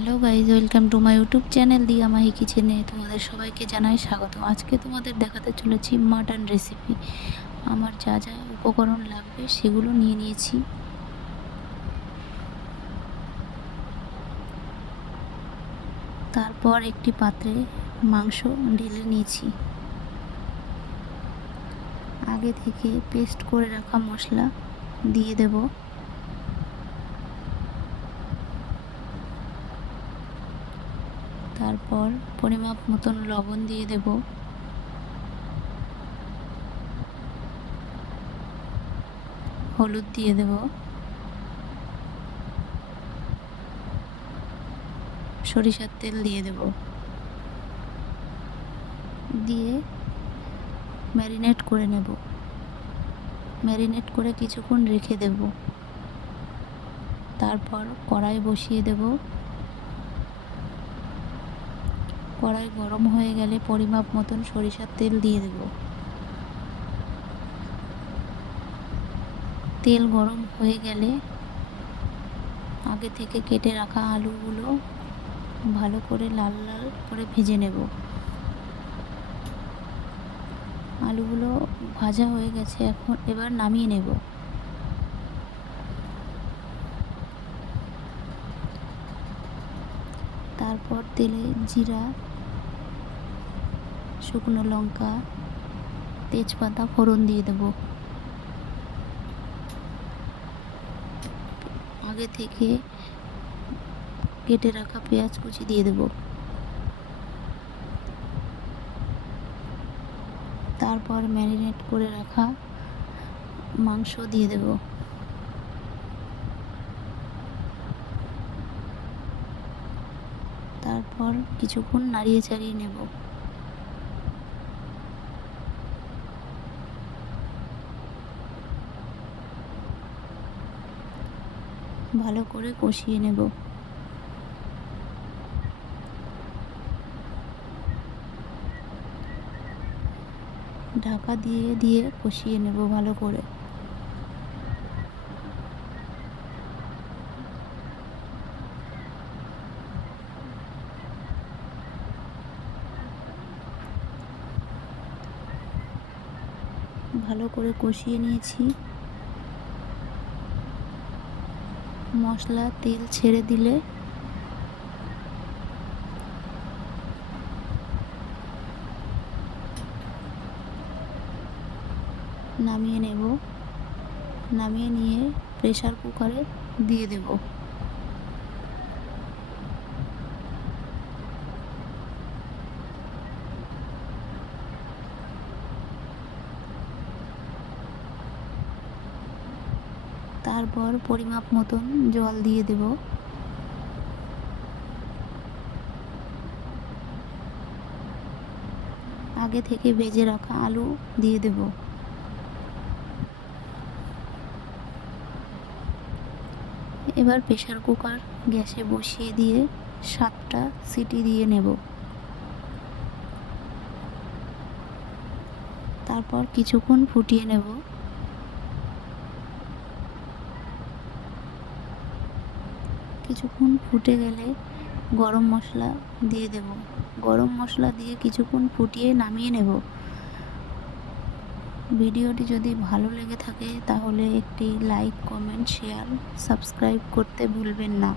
Hello guys, welcome to my YouTube channel দিয়া মাহি কিচেনে। তোমাদের সবাইকে জানাই স্বাগত। আজকে তোমাদের দেখাতে চলেছি মাটন রেসিপি। আমার যা যা উপকরণ লাগবে সেগুলো নিয়ে নিয়েছি। তারপর একটি পাত্রে মাংস ঢেলে নিয়েছি। আগে থেকে পেস্ট করে রাখা মশলা দিয়ে দেব। তারপর পরিমাপ মতন লবণ দিয়ে দেব। হলুদ দিয়ে দেব। সরিষার তেল দিয়ে দেব। দিয়ে ম্যারিনেট করে নেব। ম্যারিনেট করে কিছুক্ষণ রেখে দেব। তারপর কড়াই বসিয়ে দেব। কড়াই গরম হয়ে গেলে পরিমাপ মতন সরিষার তেল দিয়ে দেব। তেল গরম হয়ে গেলে আগে থেকে কেটে রাখা আলুগুলো ভালো করে লাল লাল করে ভেজে নেব। আলুগুলো ভাজা হয়ে গেছে, এবার নামিয়ে নেব। তারপর তেলে জিরা, শুকনো লঙ্কা, তেজপাতা ফোড়ন দিয়ে দেব। আগে থেকে কেটে রাখা পেঁয়াজ কুচি দিয়ে দেব। তারপর ম্যারিনেট করে রাখা মাংস দিয়ে দেব। তারপর কিছুক্ষণ নাড়িয়ে চাড়িয়ে নেব। ভালো করে কষিয়ে নেব। ঢাকা দিয়ে দিয়ে কষিয়ে নেব ভালো করে। ভালো করে কষিয়ে নিয়েছি। মশলা তেল ছেড়ে দিলে নামিয়ে নেব। নামিয়ে নিয়ে প্রেসার কুকারে দিয়ে দেব। তারপর পরিমাপ মতন জল দিয়ে দেব। আগে থেকে ভেজে রাখা আলু দিয়ে দেব। এবার প্রেসার কুকার গ্যাসে বসিয়ে দিয়ে 7টা সিটি দিয়ে নেব। তারপর কিছুক্ষণ ফুটিয়ে নেব। কিছুক্ষণ ফুটে গেলে গরম মশলা দিয়ে দেব। গরম মশলা দিয়ে কিছুক্ষণ ফুটিয়ে নামিয়ে নেব। ভিডিওটি যদি ভালো লেগে থাকে তাহলে একটি লাইক, কমেন্ট, শেয়ার, সাবস্ক্রাইব করতে ভুলবেন না।